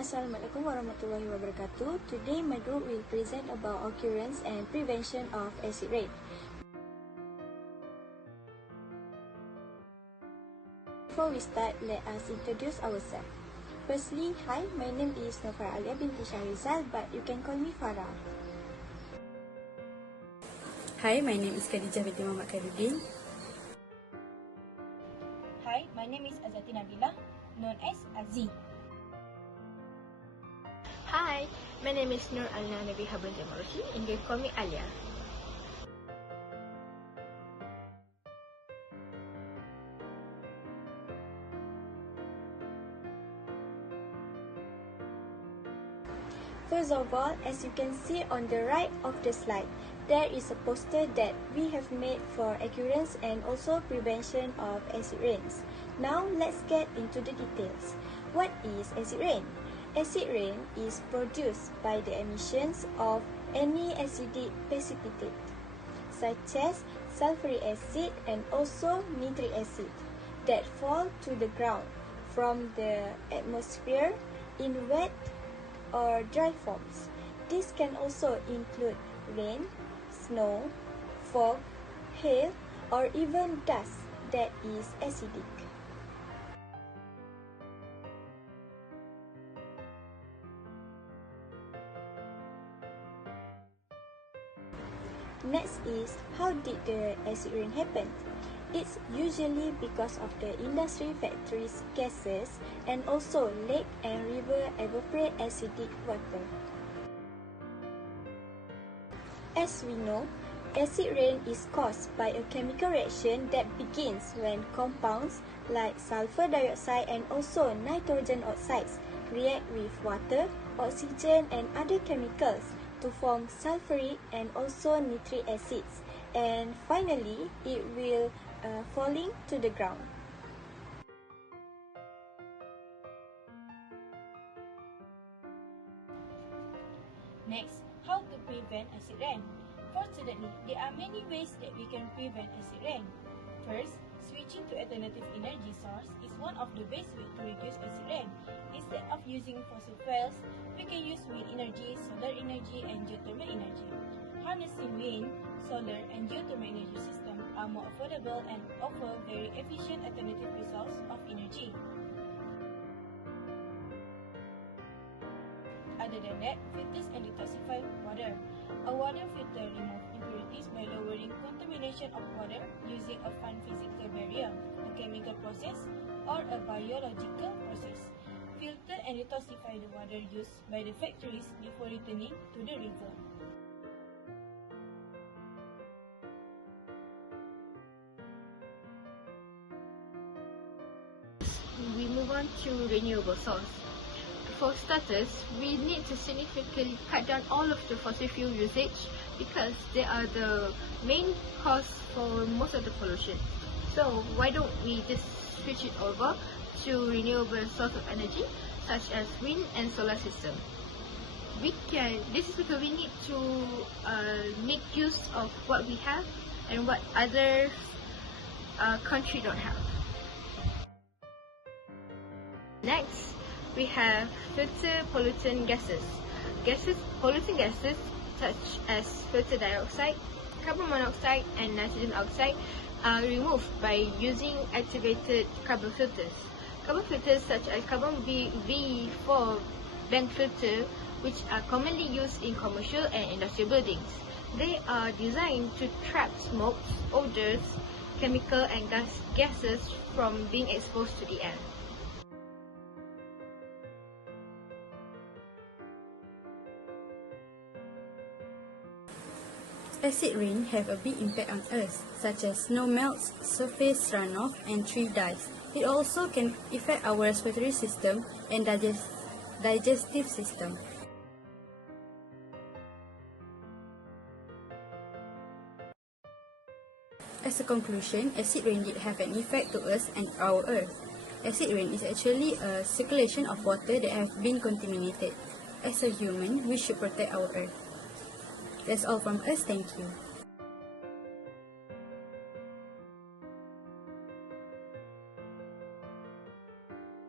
Assalamualaikum warahmatullahi wabarakatuh. Today my group will present about occurrence and prevention of acid rain. Before we start, let us introduce ourselves. Firstly, hi, my name is Nofar Alia binti Shahrizal, but you can call me Farah. Hi, my name is Khadijah binti Muhammad Khairuddin. Hi, my name is Azati Nabila, known as Azi. Hi, my name is Nur Alna Nabi Habun Jamarushi, and you call me Alia. First of all, as you can see on the right of the slide, there is a poster that we have made for occurrence and also prevention of acid rains. Now, let's get into the details. What is acid rain? Acid rain is produced by the emissions of any acidic precipitate, such as sulfuric acid and also nitric acid, that fall to the ground from the atmosphere in wet or dry forms. This can also include rain, snow, fog, hail, or even dust that is acidic. Next is, how did the acid rain happen? It's usually because of the industry factories gases and also lake and river evaporate acidic water. As we know, acid rain is caused by a chemical reaction that begins when compounds like sulfur dioxide and also nitrogen oxides react with water, oxygen and other chemicals to form sulfuric and also nitric acids, and finally it will falling to the ground. Next, how to prevent acid rain? Fortunately, there are many ways that we can prevent acid rain. First, switching to alternative energy source is one of the best ways to reduce acid rain. Instead of using fossil fuels, we can use wind energy, solar energy, and geothermal energy. Harnessing wind, solar, and geothermal energy systems are more affordable and offer very efficient alternative resources of energy. Other than that, filters and detoxify water. A water filter removes impurities by lowering contamination of water using a fine physical barrier, a chemical process, or a biological process. Filter and detoxify the water used by the factories before returning to the river. We move on to renewable source. For starters, we need to significantly cut down all of the fossil fuel usage because they are the main cause for most of the pollution. So why don't we just switch it over to renewable source of energy such as wind and solar system. This is because we need to make use of what we have and what other country don't have. Next, we have filter pollutant gases. Pollutant gases such as filter dioxide, carbon monoxide and nitrogen oxide are removed by using activated carbon filters. Carbon filters such as carbon V4 bank filter, which are commonly used in commercial and industrial buildings. They are designed to trap smoke, odors, chemical and gases from being exposed to the air. Acid rain have a big impact on Earth, such as snow melts, surface runoff, and tree dies. It also can affect our respiratory system and digestive system. As a conclusion, acid rain did have an effect to us and our Earth. Acid rain is actually a circulation of water that have been contaminated. As a human, we should protect our Earth. That's all from us. Thank you.